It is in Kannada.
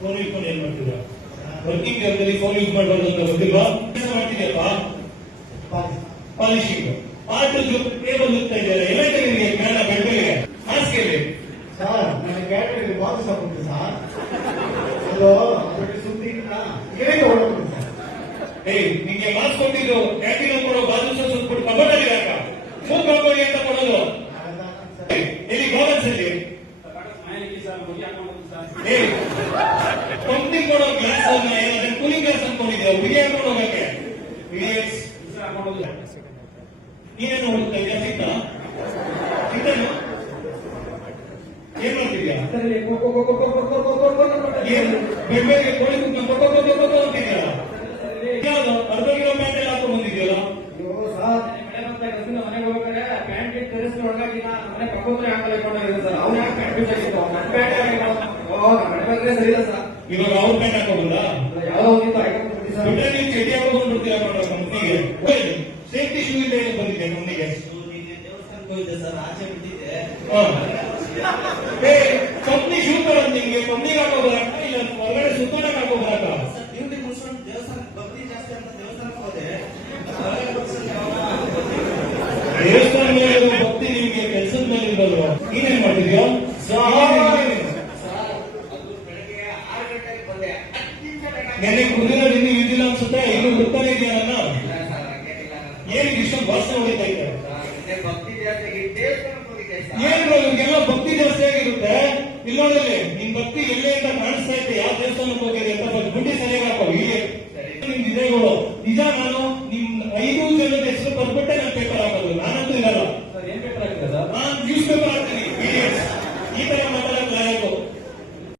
ಫೋನ್ ಇಟ್ಕೊಂಡು ಏನ್ ಮಾಡ್ತಿದ್ದ? ವರ್ಕಿಂಗ್ ಜಾಗದಲ್ಲಿ ಫೋನ್ ಯೂಸ್ ಮಾಡಬಾರ್ದು ಅಂತ ಗೊತ್ತಿಲ್ವಾ? ಮಾಡ್ತಿದ್ಯಪ್ಪ ಪಾಲಿಶಿಂಗ್ ಪಾರ್ಟ್ ಟೇಬಲ್ ಹೋಗ್ತಾ ಇದ್ದಾರೆ. ಎಲ್ಲ ನಿಮಗೆ ಜ್ಞಾನ ಬೆಳಗ್ಗೆ ಹಾಸಿಗೆಯಲ್ಲಿ ಸರ್ ನನ್ನ ಕ್ಯಾಟಗರಿ ವಾಪಸ್ ಹಾಕೊಂಡು ಸರ್ ಅದು ಸುದ್ದಿ ಹೇಗೆ ಹೊರಡ್ತೀನಿ ಸರ್. ನಿಂಗೆ ಮಾರ್ಕ್ಸ್ ಕೊಟ್ಟಿದ್ದು ಕ್ಯಾಂಟೀನ್ ಕೊಡೋ ಬಾಜು ಸುಟ್ಬಿಟ್ಟು ಕಬಡ್ಡಿ ಹಾಕ ಮೂಗ್ ಹಾಕೊಳ್ಳಿ ಅಂತ ಕೊಡೋದು ಇಲ್ಲಿ ಗೌರನ್ಸ್ ಅಲ್ಲಿ ಕಂಪ್ನಿ ಕೊಡೋ ಗ್ಲಾಸ್ ಅದನ್ನ ಕೂಲಿಂಗ್ ಗ್ಲಾಸ್ ಅನ್ಕೊಂಡಿದ್ದೆ ಹುಡುಗಿ ಹಾಕೊಂಡು ಹೋಗಕ್ಕೆ ನೀನೇನು ಹುಡುಕ್ತಾ ಇದೆಯಾ? ಸಿಗ್ತಾ ಏನ್ ಮಾಡ್ತಿದ್ಯಾ? ಬೆಳ್ಳಿಗೆ ಕೋಳಿ ಅಂತಿದ್ಯಲ್ಲ, ಯಾವ್ದು ಅರ್ಧ ಕಿಲೋ ಪ್ಯಾಂಟ್ ಎಲ್ಲ ಹಾಕೊಂಡು ಬಂದಿದ್ಯಲ್ಲ? ಮನೆಗೆ ಹೋಗ್ಬೇಕಾದ್ರೆ ಪ್ಯಾಂಟ್ ತೆರೆಸಿ ಒಳಗಾಗಿ ಮನೆ ಪಕ್ಕೋದ್ರೆ ಹಾಕಲ್ಲ ಸರ್. ಅವ್ರು ಯಾಕೆ ಪ್ಯಾಂಟ್ ಆಗಿತ್ತು ನನ್ನ ಪ್ಯಾಂಟ್ ಸರಿ ಇಲ್ಲ ಸರ್. ಇವಾಗ ಅವ್ರ ಪ್ಯಾಂಟ್ ಹಾಕೋಬಲ್ಲ ಯಾವ್ದೋ ನೀವು ಚಟಿ ಹಾಕೊಂಡು ಬಿಡ್ತೀರಾ ಕಂಪ್ನಿಗೆ? ಸೇಫ್ಟಿ ಶೂ ಇಲ್ಲ ಬಂದಿದ್ದೆ ಕಂಪ್ನಿಗೆ. ದೇವಸ್ಥಾನಕ್ಕೆ ಹೋಗಿದ್ದೆ ಸರ್, ಆಚೆ ಬಿಟ್ಟಿದ್ದೆ. ಕಂಪ್ನಿ ಶೂ ತರೋದು ನಿಮ್ಗೆ ಕಂಪ್ನಿಗೆ ಹಾಕೋಬಾರ ಇಲ್ಲ ಹೊರಗಡೆ ಸುತ್ತಾಡಕ್ ಹಾಕೋಬಾರ? ಡ್ಯೂಟಿ ಮುಗಿಸ್ಕೊಂಡು ದೇವಸ್ಥಾನಕ್ಕೆ ಭಕ್ತಿ ಜಾಸ್ತಿ ಅಂತ ದೇವಸ್ಥಾನಕ್ಕೆ ಹೋದೆ. ದೇವಸ್ಥಾನ ಮೇಲೆ ಭಕ್ತಿ ನಿಮ್ಗೆ ಕೆಲಸದ ಮೇಲೆ ಇರಲ್ವಾ? ನೀನೇನ್ ಮಾಡ್ತಿದ್ಯಾ? ನೆನೆ ಕುದಿರೋ ನಿನ್ನೆ ಇದ್ದಿಲ್ಲ ಅನ್ಸುತ್ತೆ. ಇನ್ನು ಹುಡ್ತಾನೆ ಇದೆಯಾ ನನ್ನ? ಏನಿಗೆ ಇಷ್ಟೊಂದು ಭಾಷೆ ಹೊಡಿತಾ ಇದ್ದಾರೆ? ಏನ್ ಇವ್ರಿಗೆಲ್ಲ ಭಕ್ತಿ ಜಾಸ್ತಿ ಆಗಿರುತ್ತೆ. ಇಲ್ಲೋದಲ್ಲಿ ನಿನ್ ಭಕ್ತಿ ಎಲ್ಲೇ ಅಂತ ಕಾಣಿಸ್ತಾ ಇದ್ದೆ. ಯಾವ ದೇವಸ್ಥಾನಕ್ಕೆ ಹೋಗಿದೆ ಅಂತ ಗುಂಡಿ ಸರಿಯಾಗಿ ಹಾಕೋ. ಇಲ್ಲಿ ನಿಮ್ ವಿಜಯಗಳು ನಿಜ. ನಾನು